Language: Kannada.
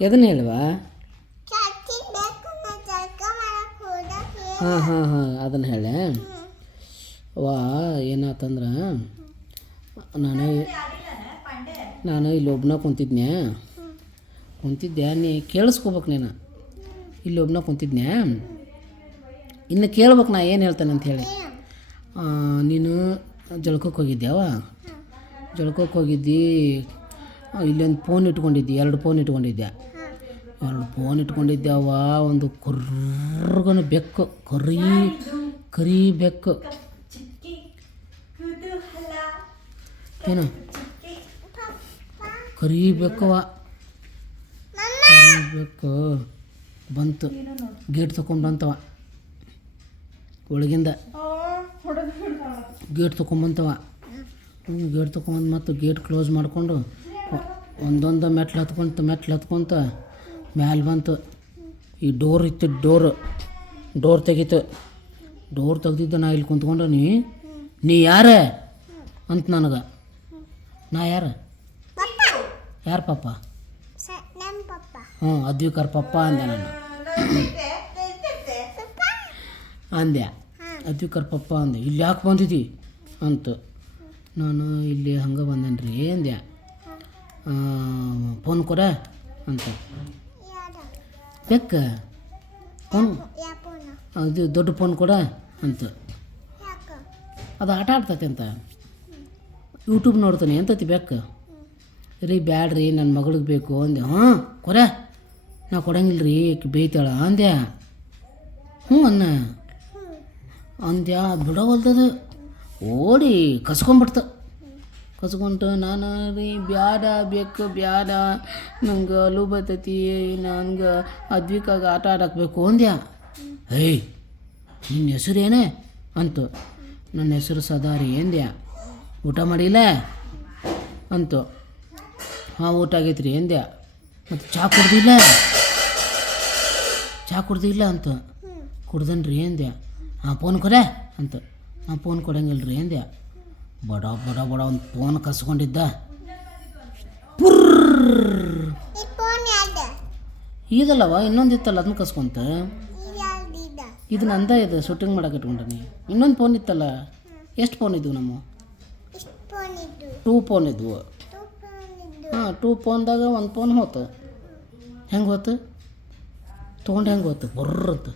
ಎದನ್ನು ಹೇಳುವ? ಹಾಂ ಹಾಂ ಹಾಂ ಅದನ್ನು ಹೇಳೆ. ವಾ ಏನಾತಂದ್ರೆ ನಾನು ಇಲ್ಲಿ ಒಬ್ಬನ ಕುಂತಿದ್ನ್ಯಾ ನೀ ಕೇಳಿಸ್ಕೋಬೇಕು. ಇಲ್ಲಿ ಒಬ್ಬನ ಕುಂತಿದ್ನ್ಯಾ, ಇನ್ನು ಕೇಳ್ಬೇಕು ನಾ ಏನು ಹೇಳ್ತಾನೆ ಅಂಥೇಳಿ. ನೀನು ಜಳ್ಕಕ್ಕೆ ಹೋಗಿದ್ದ್ಯಾವ, ಜಳ್ಕಕ್ಕೆ ಹೋಗಿದ್ದಿ, ಇಲ್ಲೊಂದು ಫೋನ್ ಇಟ್ಕೊಂಡಿದ್ದಿ, 2 ಫೋನ್ ಇಟ್ಕೊಂಡಿದ್ದೆ. 2 ಫೋನ್ ಇಟ್ಕೊಂಡಿದ್ದ್ಯಾವ. ಒಂದು ಕುರ್ರಗನ ಬೆಕ್ಕು, ಕರಿ ಬೆಕ್ಕು ಏನು ಕರಿ ಬೆಕ್ಕವ, ಬೆಕ್ಕು ಬಂತು, ಗೇಟ್ ತೊಗೊಂಡು ಬಂತವ, ಒಳಗಿಂದ ಗೇಟ್ ತೊಗೊಂಬಂತವ. ಗೇಟ್ ತೊಗೊಂಬಂದು ಮತ್ತು ಗೇಟ್ ಕ್ಲೋಸ್ ಮಾಡಿಕೊಂಡು ಒಂದೊಂದು ಮೆಟ್ಲು ಹತ್ಕೊಂತ ಮ್ಯಾಲೆ ಬಂತು. ಈ ಡೋರ್ ಇತ್ತು, ಡೋರ್ ತೆಗೀತು. ಡೋರ್ ತೆಗ್ದಿದ್ದು ನಾ ಇಲ್ಲಿ ಕುಂತ್ಕೊಂಡು ನೀ ಯಾರ ಅಂತ ನನಗೆ. ನಾ ಯಾರು ಪಪ್ಪ? ಹ್ಞೂ ಅದ್ವಿಕರ್ ಪಪ್ಪ ಅಂದೆ ನಾನು. ಅಂದೆ ಅದ್ವಿಕರ್ ಪಪ್ಪ ಅಂದೆ. ಇಲ್ಲಿ ಯಾಕೆ ಬಂದಿದ್ದಿ ಅಂತ. ನಾನು ಇಲ್ಲಿ ಹಂಗೆ ಬಂದೇನ್ರಿ ಅಂದೆ. ಫೋನ್ ಕೊಡ ಅಂತ. ಬೆಕ್ಕ ಫೋನ್, ಇದು ದೊಡ್ಡ ಫೋನ್ ಕೊಡ ಅಂತ. ಅದು ಆಟ ಆಡ್ತೈತೆ ಅಂತ, ಯೂಟ್ಯೂಬ್ ನೋಡ್ತಾನೆ ಅಂತತಿ ಬೆಕ್ಕ. ರೀ ಬ್ಯಾಡ್ರಿ ನನ್ನ ಮಗಳಿಗೆ ಬೇಕು ಅಂದೆ. ಹಾಂ ಕೊಡ, ನಾ ಕೊಡಂಗಿಲ್ಲ ರೀ ಬೇಯ್ತಾಳ ಅಂದ್ಯ. ಹ್ಞೂ ಅಂದ್ಯ. ಬಿಡವಲ್ದದು, ಓಡಿ ಕಸ್ಕೊಂಬಿಡ್ತು. ನಾನು ರೀ ಬ್ಯಾಡ ಬೇಕು ಬ್ಯಾಡ, ನಂಗೆ ಅಲು ಬರ್ತೈತಿ, ನನಗೆ ಅದ್ವಿಕಾಗ ಆಟ ಆಡಾಕಬೇಕು ಅಂದ್ಯ. ಏಯ್ ನಿನ್ನ ಹೆಸರು ಏನೇ ಅಂತು. ನನ್ನ ಹೆಸರು ಸದಾರಿ ಅಂದ್ಯ. ಊಟ ಮಾಡಿಲ್ಲ ಅಂತು. ಹಾಂ ಊಟ ಆಗೈತ್ರಿ ಅಂದ್ಯ. ಮತ್ತು ಚಹಾ ಕುಡ್ದಿಲ್ಲ ಅಂತ. ಕುಡ್ದನ್ರಿ ಅಂದ್ಯ. ಹಾಂ ಫೋನ್ ಕೊಡ ಅಂತ. ಹಾಂ ಫೋನ್ ಕೊಡಂಗಿಲ್ಲ ರೀ ಅಂದ್ಯ. ಬಡ ಒಂದು ಫೋನ್ ಕಸ್ಕೊಂಡಿದ್ದ. ಈದಲ್ಲವ ಇನ್ನೊಂದಿತ್ತಲ್ಲ ಅದನ್ನ ಕಸ್ಕೊಂತ. ಇದು ನಂದ, ಇದು ಶೂಟಿಂಗ್ ಮಾಡಕ್ಕೆ ಇಟ್ಕೊಂಡನಿ. ಇನ್ನೊಂದು ಫೋನ್ ಇತ್ತಲ್ಲ. ಎಷ್ಟು ಫೋನ್ ಇದ್ವು ನಮ್ಮ? 2 ಫೋನ್ ಇದ್ವು. ಹಾಂ 2 ಫೋನ್ದಾಗ 1 ಫೋನ್ ಹೋತು. ಹೆಂಗೆ ಹೋತು ತೊಗೊಂಡು ಹೆಂಗೆ ಹೋತು ಬರ್ರಂತ.